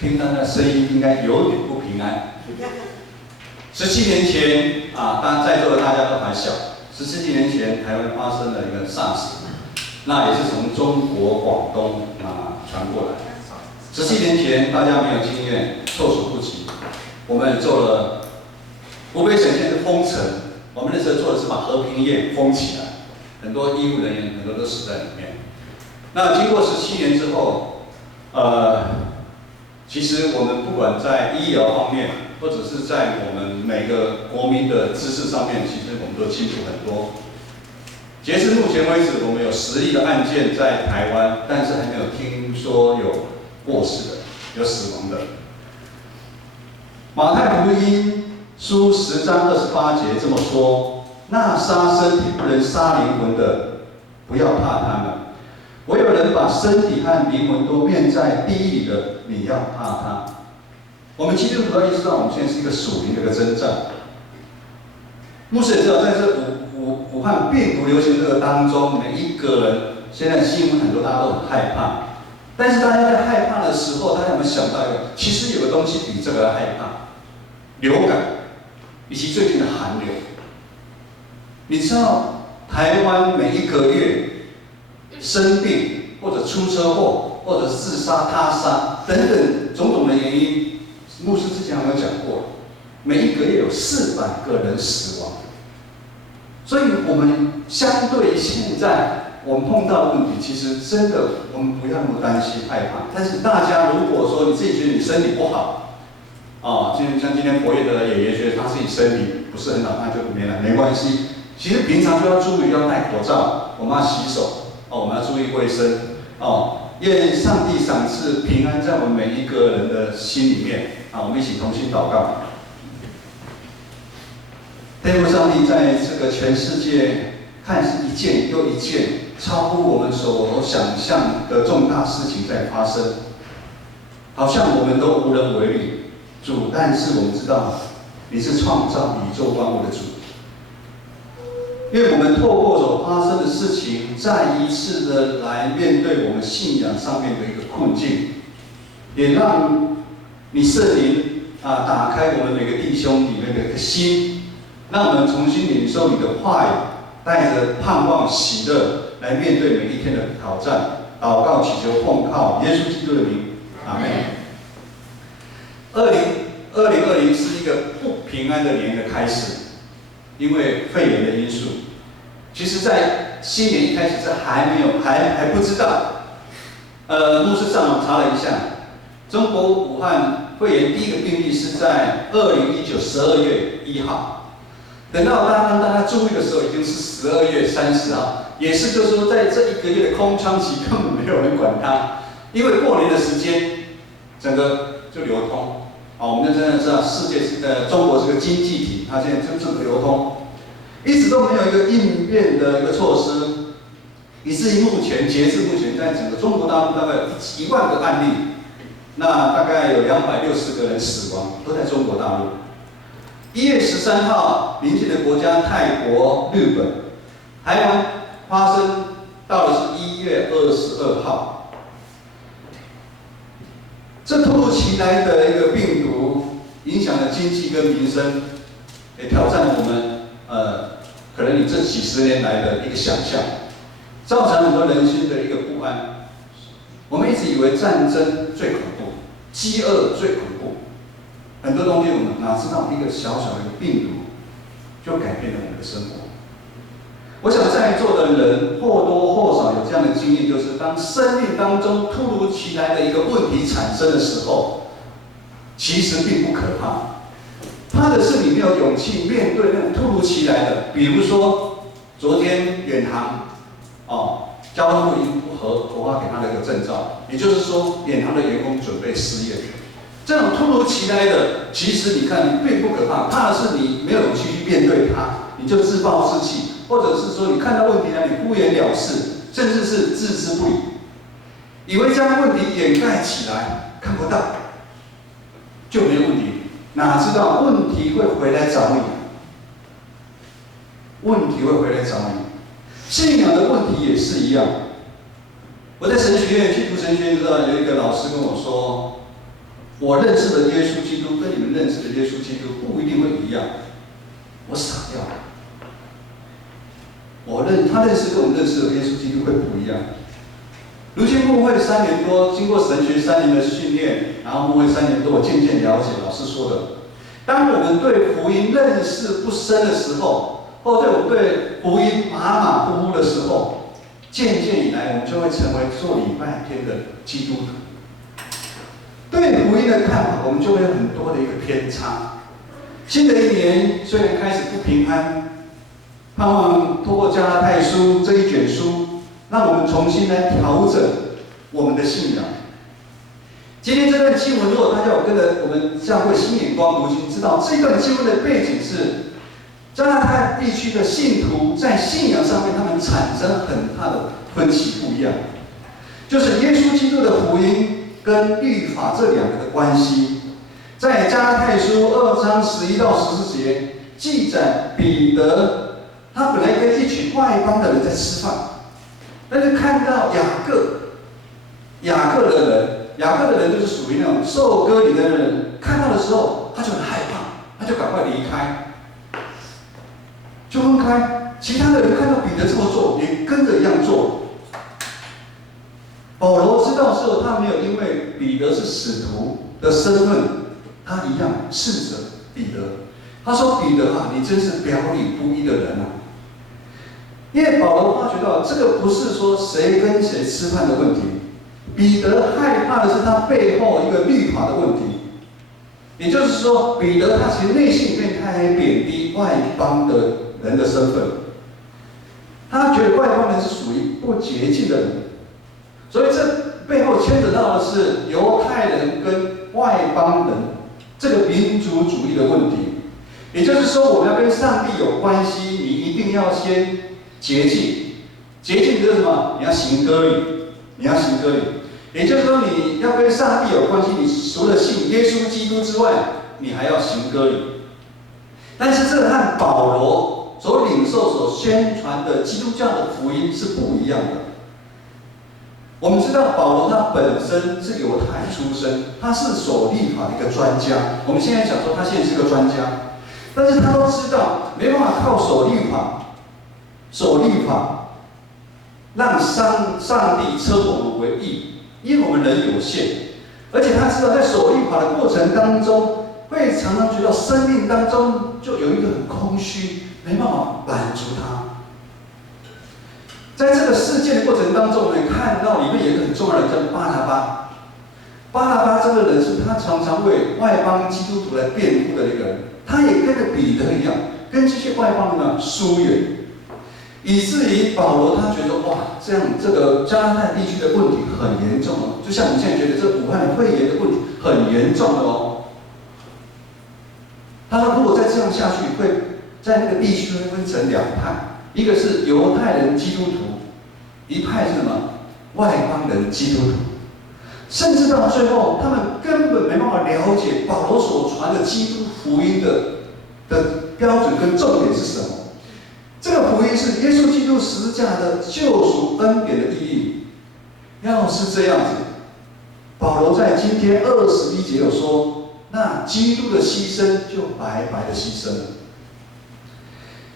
听他的声音应该有点不平安。17年前啊，当然在座的大家都还小。17年前，台湾发生了一个 SARS， 那也是从中国广东传过来。17年前大家没有经验，措手不及。我们做了湖北省现在是封城，我们那时候做的是把和平医院封起来，很多医务人员很多都死在里面。那经过17年之后，其实我们不管在医疗方面，或者是在我们每个国民的知识上面，其实我们都进步很多。截至目前为止，我们有10例的案件在台湾，但是还没有听说有过世的、有死亡的。马太福音书10章28节这么说：那杀身体不能杀灵魂的，不要怕他们。唯有人把身体和灵魂都灭在地狱里的，你要怕他。我们基督徒要意识到，我们现在是一个属灵的一个征战。牧师也知道，在这武汉病毒流行这个当中，每一个人现在新闻很多，大家都很害怕。但是大家在害怕的时候，大家有没有想到一个？其实有个东西比这个害怕，流感，以及最近的寒流。你知道台湾每一个月生病或者出车祸或者自杀、他杀等等种种的原因，牧师之前有没有讲过？每一个月有400个人死亡。所以我们相对现在我们碰到的问题，其实真的我们不要那么担心害怕。但是大家如果说你自己觉得你身体不好，像今天博业的爷爷觉得他自己身体不是很好，那就没关系。其实平常就要注意，要戴口罩，我们要洗手，我们要注意卫生，愿上帝赏赐平安在我们每一个人的心里面。我们一起同心祷告。天父上帝，在这个全世界看似一件又一件超乎我们所想象的重大事情在发生，好像我们都无能为力。主，但是我们知道你是创造宇宙万物的主。愿我们透过所发生的事情，再一次的来面对我们信仰上面的一个困境，也让你圣灵打开我们每个弟兄里面的一个心，让我们重新领受你的话语，带着盼望、喜乐来面对每一天的挑战。祷告祈求奉靠耶稣基督的名，阿门。2020是一个不平安的年的开始，因为肺炎的因素。其实，在新年一开始是还不知道。牧师上网查了一下，中国武汉肺炎第一个病例是在2019 12月1号。等到让大家注意的时候，已经是12月30号，也是就是说，在这1个月的空窗期，根本没有人管它，因为过年的时间，整个就流通。我们真的知道，中国是个经济体，它现在就整个流通，一直都没有一个应变的一个措施，以至于截至目前，在整个中国大陆大概有1万个案例，那大概有260个人死亡，都在中国大陆。1月13号，邻近的国家泰国、日本、台湾发生到的是1月22号。这突如其来的一个病毒，影响了经济跟民生，也挑战了我们可能你这几十年来的一个想象，造成很多人心的一个不安。我们一直以为战争最恐怖，饥饿最恐怖，很多东西我们哪知道一个小小的病毒就改变了我们的生活。我想在座的人或多或少有这样的经验，就是当生命当中突如其来的一个问题产生的时候，其实并不可怕，怕的是你没有勇气面对那种突如其来的。比如说，昨天远航，交通部已经不核发给他的一个证照，也就是说，远航的员工准备失业。这种突如其来的，其实你看你并不可怕，怕的是你没有勇气去面对它，你就自暴自弃。或者是说，你看到问题了，你敷衍了事，甚至是置之不理，以为将问题掩盖起来，看不到就没有问题，哪知道问题会回来找你，问题会回来找你。信仰的问题也是一样。我在神学院去读神学院的时候，有一个老师跟我说，我认识的耶稣基督跟你们认识的耶稣基督不一定会一样，我傻掉了。他认识跟我们认识的耶稣基督会不一样。如今牧会3年多，经过神学3年的训练，然后牧会3年多，我渐渐了解老师说的，当我们对福音认识不深的时候，或者我们对福音马马虎虎的时候，渐渐以来我们就会成为做礼拜天的基督徒。对福音的看法，我们就会有很多的一个偏差。新的一年虽然开始不平安，盼望透过加拉太书这一卷书，让我们重新来调整我们的信仰。今天这段经文，如果大家有跟着我们教会新眼光读经，知道这段经文的背景是加拉太地区的信徒在信仰上面，他们产生很大的分歧不一样，就是耶稣基督的福音跟律法这两个的关系。在加拉太书2章11到14节记载，彼得他本来跟一群外邦的人在吃饭，但是看到雅各的人就是属于那种受割礼的人，看到的时候他就很害怕，他就赶快离开，就分开。其他的人看到彼得这么做，也跟着一样做。保罗知道的时候，他没有因为彼得是使徒的身份，他一样斥责彼得。他说：“彼得啊，你真是表里不一的人啊！”因为保罗发觉到，这个不是说谁跟谁吃饭的问题，彼得害怕的是他背后一个律法的问题。也就是说，彼得他其实内心里面他还贬低外邦的人的身份，他觉得外邦人是属于不洁净的人，所以这背后牵扯到的是犹太人跟外邦人这个民族主义的问题。也就是说，我们要跟上帝有关系，你一定要先洁净。洁净就是什么？你要行割礼，你要行割礼。也就是说，你要跟上帝有关系，你除了信耶稣基督之外，你还要行割礼。但是这和保罗所领受、所宣传的基督教的福音是不一样的。我们知道保罗他本身是犹太出身，他是守律法的一个专家。我们现在讲说他现在是个专家，但是他都知道没办法靠守律法让上帝称我们为义，因为我们人有限，而且他知道在守律法的过程当中，会常常觉得生命当中就有一个很空虚，没办法满足他。在这个事件的过程当中，我们看到里面有一个很重要的人叫巴拿巴。巴拿巴这个人是他常常为外邦基督徒来辩护的一个人，他也跟着彼得一样，跟这些外邦人疏远。以至于保罗他觉得哇，这个加拉太地区的问题很严重哦，就像我们现在觉得这武汉肺炎的问题很严重的哦。他说，如果再这样下去，会在那个地区会分成两派，一个是犹太人基督徒，一派是什么？外邦人基督徒。甚至到最后，他们根本没办法了解保罗所传的基督福音的标准跟重点是什么。这个福音是耶稣基督十字架的救赎恩典的意义。要是这样子，保罗在今天21节有说，那基督的牺牲就白白的牺牲了。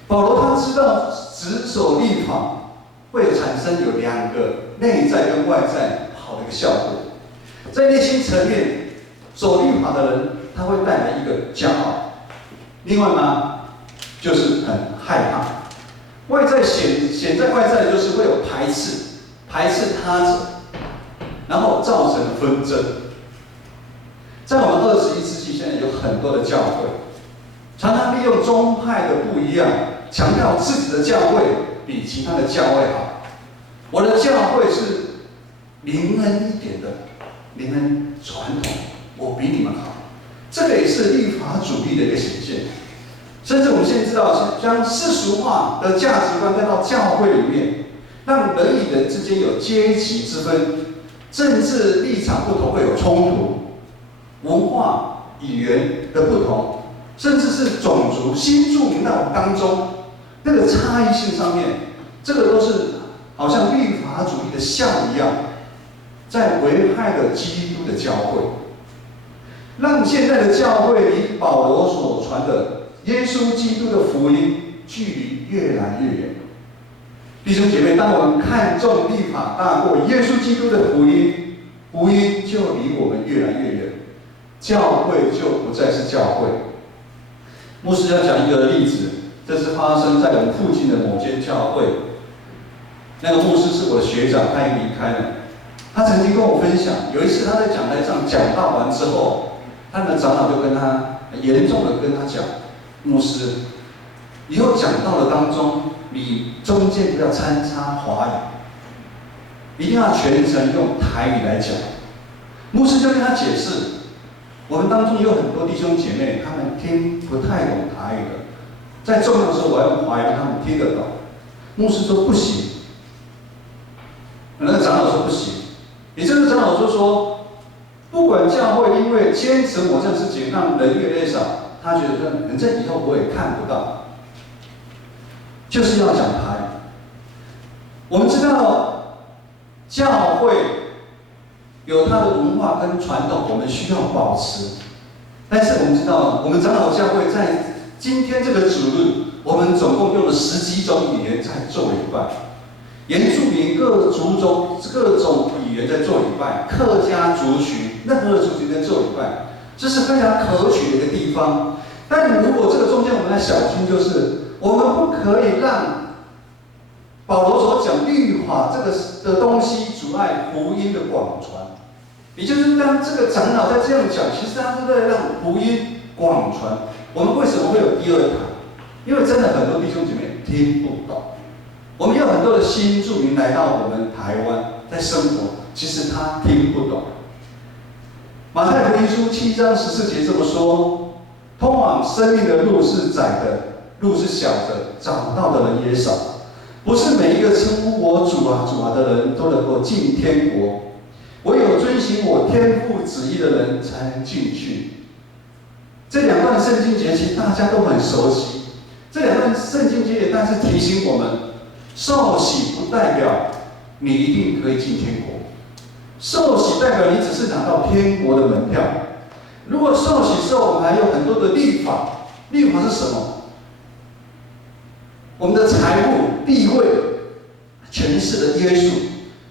保罗他知道只守律法会产生有两个内在跟外在好的一个效果。在内心层面，守律法的人他会带来一个骄傲，另外呢就是很害怕。外在显在外在的就是会有排斥他者，然后造成纷争。在我们21世纪，现在有很多的教会，常常利用宗派的不一样，强调自己的教会比其他的教会好。我的教会是灵恩一点的，灵恩传统，我比你们好。这个也是律法主义的一个显现。甚至我们现在知道，将世俗化的价值观带到教会里面，让人与人之间有阶级之分，政治立场不同会有冲突，文化语言的不同，甚至是种族新住民到当中那个差异性上面，这个都是好像律法主义的像一样，在危害了基督的教会。让现在的教会离保罗所传的耶稣基督的福音距离越来越远。弟兄姐妹，当我们看重律法大过耶稣基督的福音，福音就离我们越来越远，教会就不再是教会。牧师要讲一个例子，这是发生在我们附近的某间教会。那个牧师是我的学长，他已经离开了。他曾经跟我分享，有一次他在讲台上讲道完之后，他的长老就跟他严重的跟他讲，牧师，以后讲道的当中，你中间不要参插华语，一定要全程用台语来讲。牧师就跟他解释，我们当中有很多弟兄姐妹，他们听不太懂台语的，在重要的时候我要用华语让他们听得懂。牧师说不行，那个长老说不行，也就是长老说，不管教会因为坚持某件事情让人越来越少，他觉得反正以后我也看不到，就是要讲台语。我们知道教会有它的文化跟传统，我们需要保持。但是我们知道，我们长老教会在今天这个主日，我们总共用了10几种语言在做礼拜，原住民各种语言在做礼拜，客家族群任何族群在做礼拜，这是非常可取的一个地方。但如果这个中间我们要小心，就是我们不可以让保罗所讲律法这个的东西阻碍福音的广传。也就是当这个长老在这样讲，其实他是在让福音广传。我们为什么会有第二堂？因为真的很多弟兄姐妹听不懂。我们有很多的新住民来到我们台湾，在生活，其实他听不懂。马太福音书7章14节这么说：通往生命的路是窄的，路是小的，找到的人也少。不是每一个称呼我主啊主啊的人都能够进天国，唯有遵行我天父旨意的人才能进去。这2段圣经节其实大家都很熟悉。这2段圣经节也但是提醒我们，受洗不代表你一定可以进天国，受洗代表你只是拿到天国的门票。如果受洗之后，我们还有很多的律法，律法是什么？我们的财富、地位、权势的约束，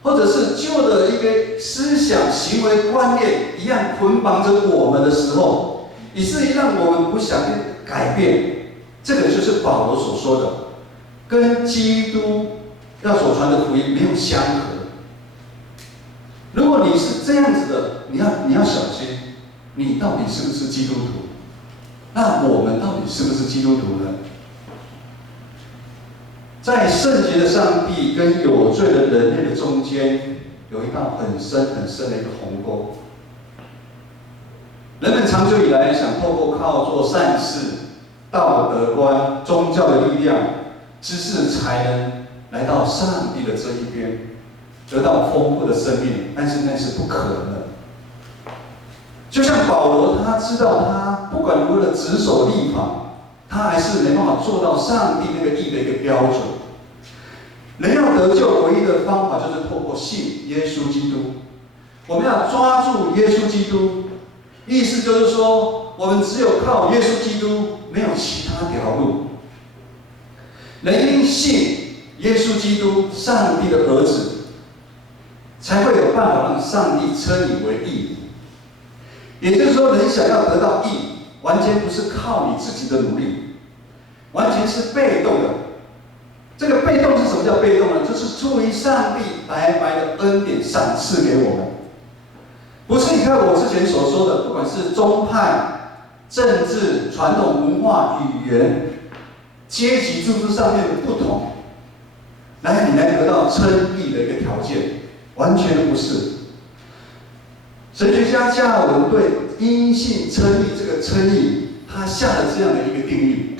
或者是旧的一个思想、行为观念一样捆绑着我们的时候，以至于让我们不想改变。这个就是保罗所说的，跟基督要所传的福音没有相合。如果你是这样子的，你要小心，你到底是不是基督徒？那我们到底是不是基督徒呢？在圣洁的上帝跟有罪的人类的中间，有一道很深很深的一个鸿沟。人们长久以来想透过靠做善事、道德观、宗教的力量、知识、才能，来到上帝的这一边，得到丰富的生命，但是那是不可能的。就像保罗，他知道他不管如何的执守律法，他还是没办法做到上帝那个义的一个标准。人要得救，唯一的方法就是透过信耶稣基督。我们要抓住耶稣基督，意思就是说，我们只有靠耶稣基督，没有其他条路。人因信耶稣基督，上帝的儿子，才会有办法让上帝称你为义。也就是说，人想要得到义，完全不是靠你自己的努力，完全是被动的。这个被动是什么叫被动呢？就是出于上帝白白的恩典赏赐给我们，不是你看我之前所说的，不管是宗派、政治、传统文化、语言、阶级制度上面的不同，你来得到称义的一个条件，完全不是。神学家加尔文对因信称义这个称义，他下了这样的一个定义。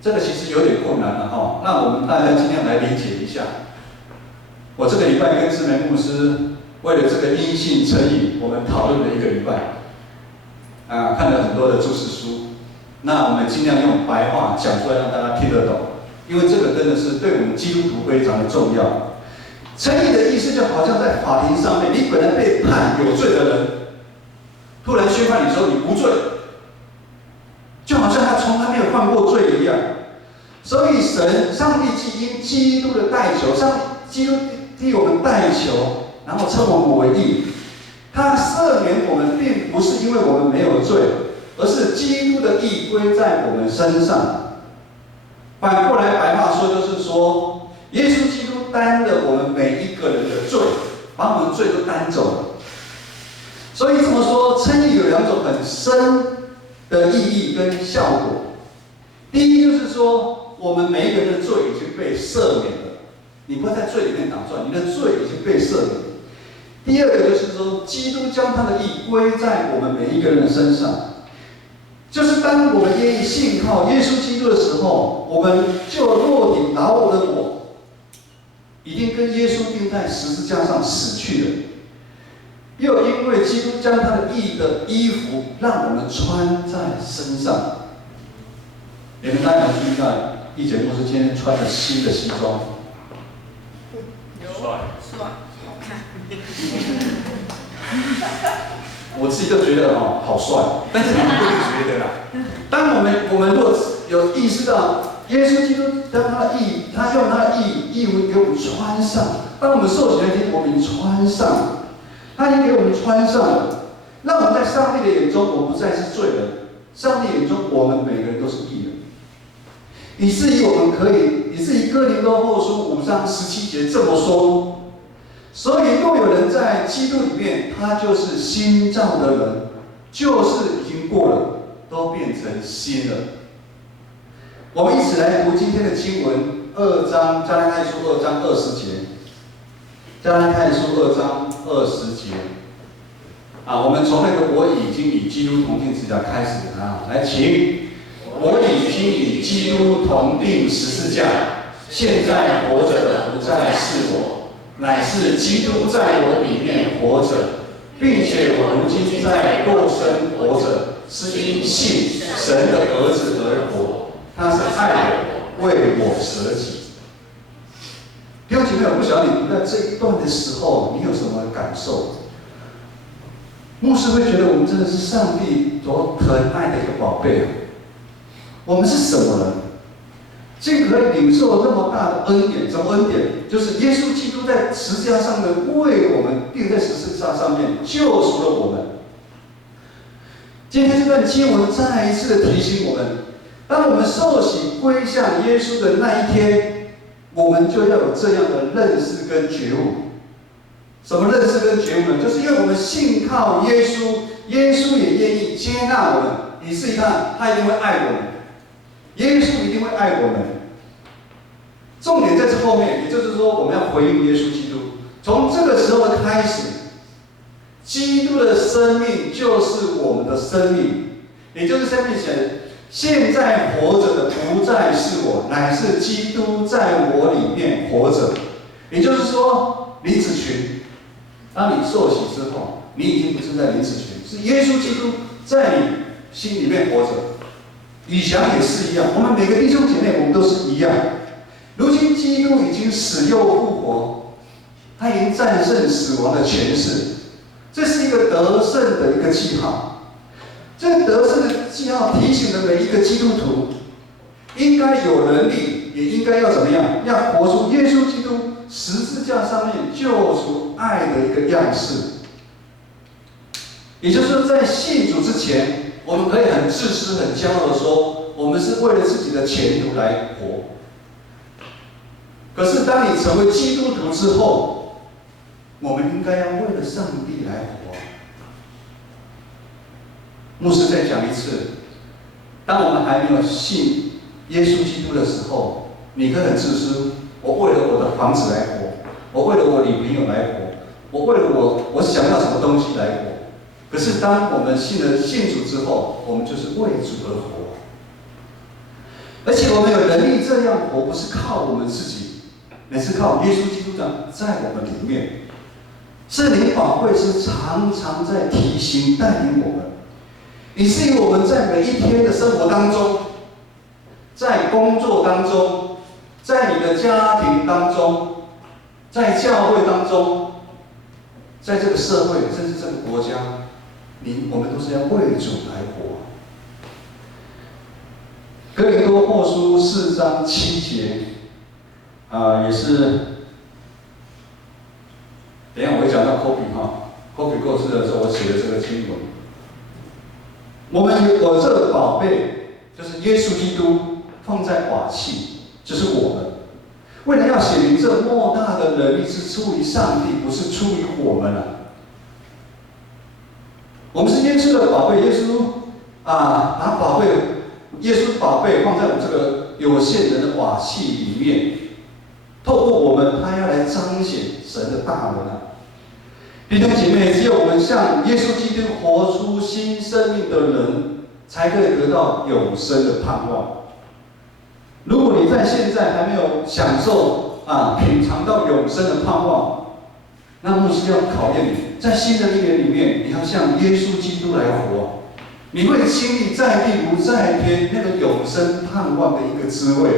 这个其实有点困难了哈，那我们大家尽量来理解一下。我这个礼拜跟志梅牧师为了这个因信称义，我们讨论了1个礼拜，看了很多的注释书。那我们尽量用白话讲出来，让大家听得懂，因为这个真的是对我们基督徒非常的重要。称义的意思就好像在法庭上面，你本来被判有罪的人，突然宣判你说你无罪，就好像他从来没有犯过罪一样。所以上帝因基督的代求，基督替我们代求，然后称我们为义。他赦免我们，并不是因为我们没有罪，而是基督的义归在我们身上。反过来白话说，就是说，耶稣基督担了我们每一个人的罪，把我们罪都担走了。所以这么说，称义有两种很深的意义跟效果。第一就是说，我们每一个人的罪已经被赦免了，你不会在罪里面打转，你的罪已经被赦免。第二个就是说，基督将他的义归在我们每一个人的身上。就是当我们愿意信靠耶稣基督的时候，我们就肉体老我的我，已经跟耶稣钉在十字架上死去了。又因为基督将他的义的衣服让我们穿在身上。你们大家有注意到，义姐牧师今天穿了新的西装，帅，好看。我自己都觉得好帅，但是你们不一定觉得啦。当我们如果有意识到耶稣基督将他的义，他用他的义服给我们穿上，当我们受洗那天，我们已经穿上，他已经给我们穿上了，让我们在上帝的眼中，我们不再是罪人，上帝眼中我们每个人都是义人。以至于我们可以，以至于哥林多后书5章17节这么说。所以，若有人在基督里面，他就是新造的人，旧事已经过了，都变成新了。我们一起来读今天的经文加拉太书2章20节。加拉太书2章20节。我们从那个我已经与基督同定十字架开始来，请。我已经与基督同定十字架，现在活着的不再是我，乃是基督在我里面活着，并且我如今在肉身活着，是因信神的儿子而活。他是爱我，为我舍己。弟兄姐妹，我不晓得你读在这一段的时候，你有什么感受？牧师会觉得我们真的是上帝所疼爱的一个宝贝。我们是什么人？竟可以领受那么大的恩典？什么恩典？就是耶稣基督在十字架上面为我们钉在十字架上面，救赎了我们。今天这段经文再一次的提醒我们：当我们受洗归向耶稣的那一天，我们就要有这样的认识跟觉悟。什么认识跟觉悟呢？就是因为我们信靠耶稣，耶稣也愿意接纳我们。你试一看，他一定会爱我们。耶稣一定会爱我们。重点在这后面，也就是说，我们要回应耶稣基督。从这个时候的开始，基督的生命就是我们的生命，也就是生命写的：现在活着的不再是我，乃是基督在我里面活着。也就是说，林子群，当你受洗之后，你已经不是在林子群，是耶稣基督在你心里面活着。以翔也是一样，我们每个弟兄姐妹，我们都是一样。如今基督已经死又复活，他已经战胜死亡的权势，这是一个得胜的一个记号。这个得胜的记号提醒了每一个基督徒，应该有能力，也应该要怎么样？要活出耶稣基督十字架上面救赎爱的一个样式。也就是说，在信主之前，我们可以很自私、很骄傲的说，我们是为了自己的前途来活。可是，当你成为基督徒之后，我们应该要为了上帝来活。牧师再讲一次，当我们还没有信耶稣基督的时候，你可以很自私，我为了我的房子来活，我为了我女朋友来活，我为了我想要什么东西来活。可是，当我们信主之后，我们就是为主而活，而且我们有能力这样活，不是靠我们自己，乃是靠耶稣基督在我们里面。圣灵宝贵是常常在提醒带领我们，以至于我们在每一天的生活当中，在工作当中，在你的家庭当中，在教会当中，在这个社会，甚至这个国家，我们都是要为主来活。哥林多后书4章7节，也是，等一下我会讲到Kobe 过世的时候，我写的这个经文。我这个宝贝就是耶稣基督放在瓦器，就是我们。为了要显明这莫大的能力是出于上帝，不是出于我们啊。我们是耶稣的宝贝，耶稣把耶稣宝贝放在我们这个有限人的瓦器里面，透过我们，他要来彰显神的大能啊！弟兄姐妹，只有我们像耶稣基督活出新生命的人，才可以得到永生的盼望。如果你在现在还没有享受品尝到永生的盼望，那牧师要考验你，在新的一年里面，你要像耶稣基督来活。你会经历在地如在天那个永生盼望的一个滋味。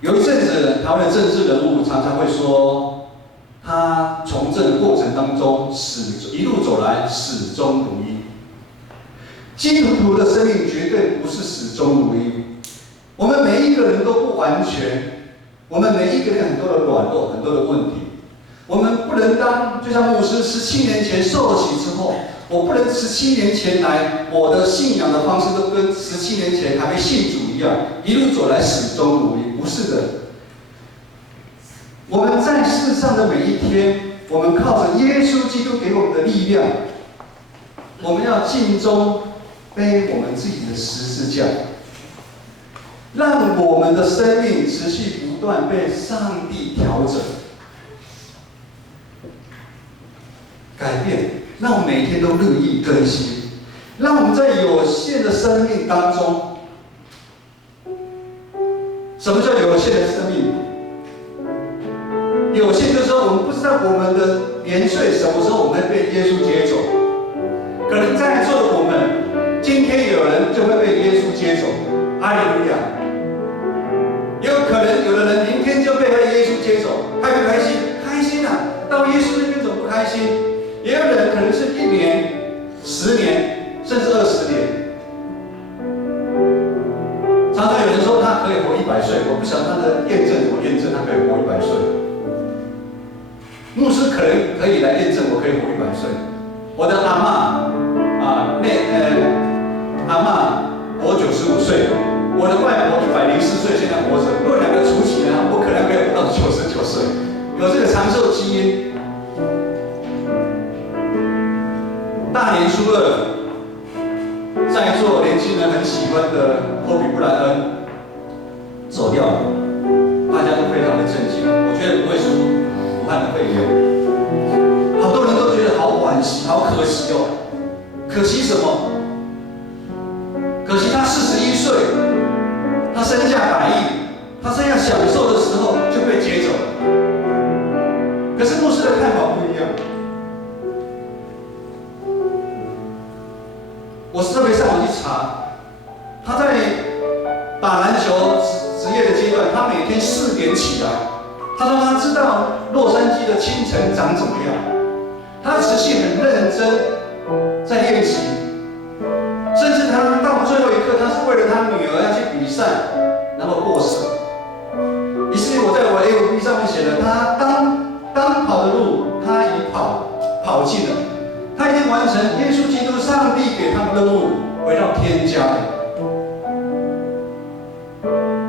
有一阵子，台湾的政治人物常常会说，他从政的过程当中，一路走来始终如一。基督徒的生命绝对不是始终如一，我们每一个人都不完全，我们每一个人很多的软弱，很多的问题，我们不能就像牧师17年前受了洗之后。我不能17年前来，我的信仰的方式都跟17年前还没信主一样，一路走来始终如一。不是的，我们在世上的每一天，我们靠着耶稣基督给我们的力量，我们要尽忠背我们自己的十字架，让我们的生命持续不断被上帝调整、改变。让我们每天都日益更新，让我们在有限的生命当中，什么叫有限的生命？有限就是说，我们不知道我们的年岁什么时候我们会被耶稣接走。可能在座的我们，今天有人就会被耶稣接走，哈利路亚。也有可能有的人明天就被耶稣接走，开不开心？开心啊！到耶稣那边怎么不开心？也有人可能是1年、10年，甚至20年。常常有人说他可以活100岁，我不晓得他的验证怎么验证他可以活100岁。牧师可能可以来验证我可以活100岁。我的阿嬷阿嬷活95岁，我的外婆104岁，现在活着。如果2个除起来，我可能可以活到99岁，有这个长寿基因。大年初2，在座年轻人很喜欢的科比布莱恩走掉了，大家都非常的震惊。我觉得不会输武汉的肺炎，好多人都觉得好惋惜，好可惜哦。可惜什么？可惜他41岁，他身价100亿，他正要享受的时候就被接走了。可是牧师的看法不一样。我是特别上网去查，他在打篮球职业的阶段，他每天4点起来，他说他知道洛杉矶的清晨长怎么样，他持续很认真在练习，甚至他到最后一刻，他是为了他女儿要去比赛，然后过世。于是我在我的 FB 上面写了，他当跑的路，他已跑尽了。他已经完成耶稣基督上帝给他们的任务，回到天家了。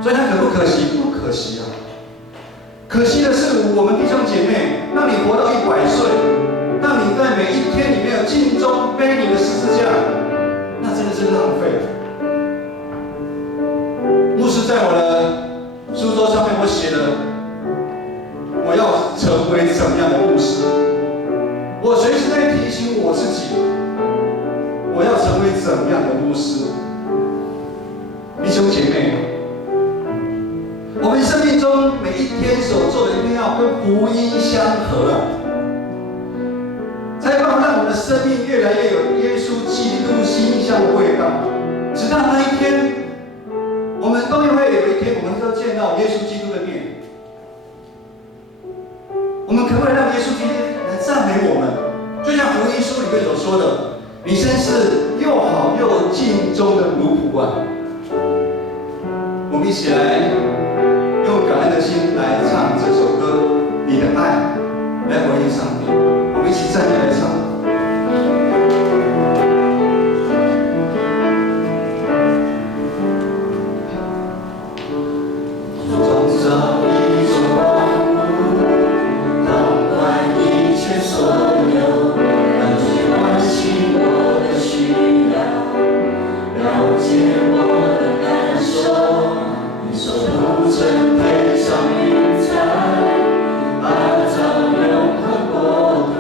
所以他可不可惜？不可惜啊！可惜的是，我们弟兄姐妹，让你活到100岁，让你在每一天里面有尽忠背你的十字架，那真的是浪费了。牧师在我的书桌上面，我写了我要成为怎么样的牧师。我随时在提醒我自己，我要成为怎么样的牧师。弟兄姐妹，我们生命中每一天所做的一定要跟福音相合啊，才能让我们的生命越来越有耶稣基督馨香的味道。直到那一天，我们都会有一天，我们都见到耶稣基督的面。我们可不可以让耶稣基督来赞美我们？就像福音书里面所说的，是又好又敬重的奴仆啊！我们一起来用感恩的心来唱这首歌，你的爱来回应上帝。我们一起站起来唱。打造永恒国度。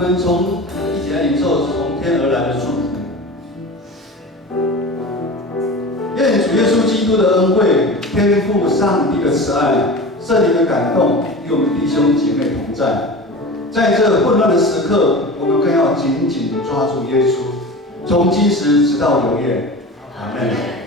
我们一起来领受从天而来的祝福。愿主耶稣基督的恩惠、天父上帝的慈爱、圣灵的感动，与我们弟兄姐妹同在。在这混乱的时刻，我们更要紧紧抓住耶稣，从今时直到永远。阿门。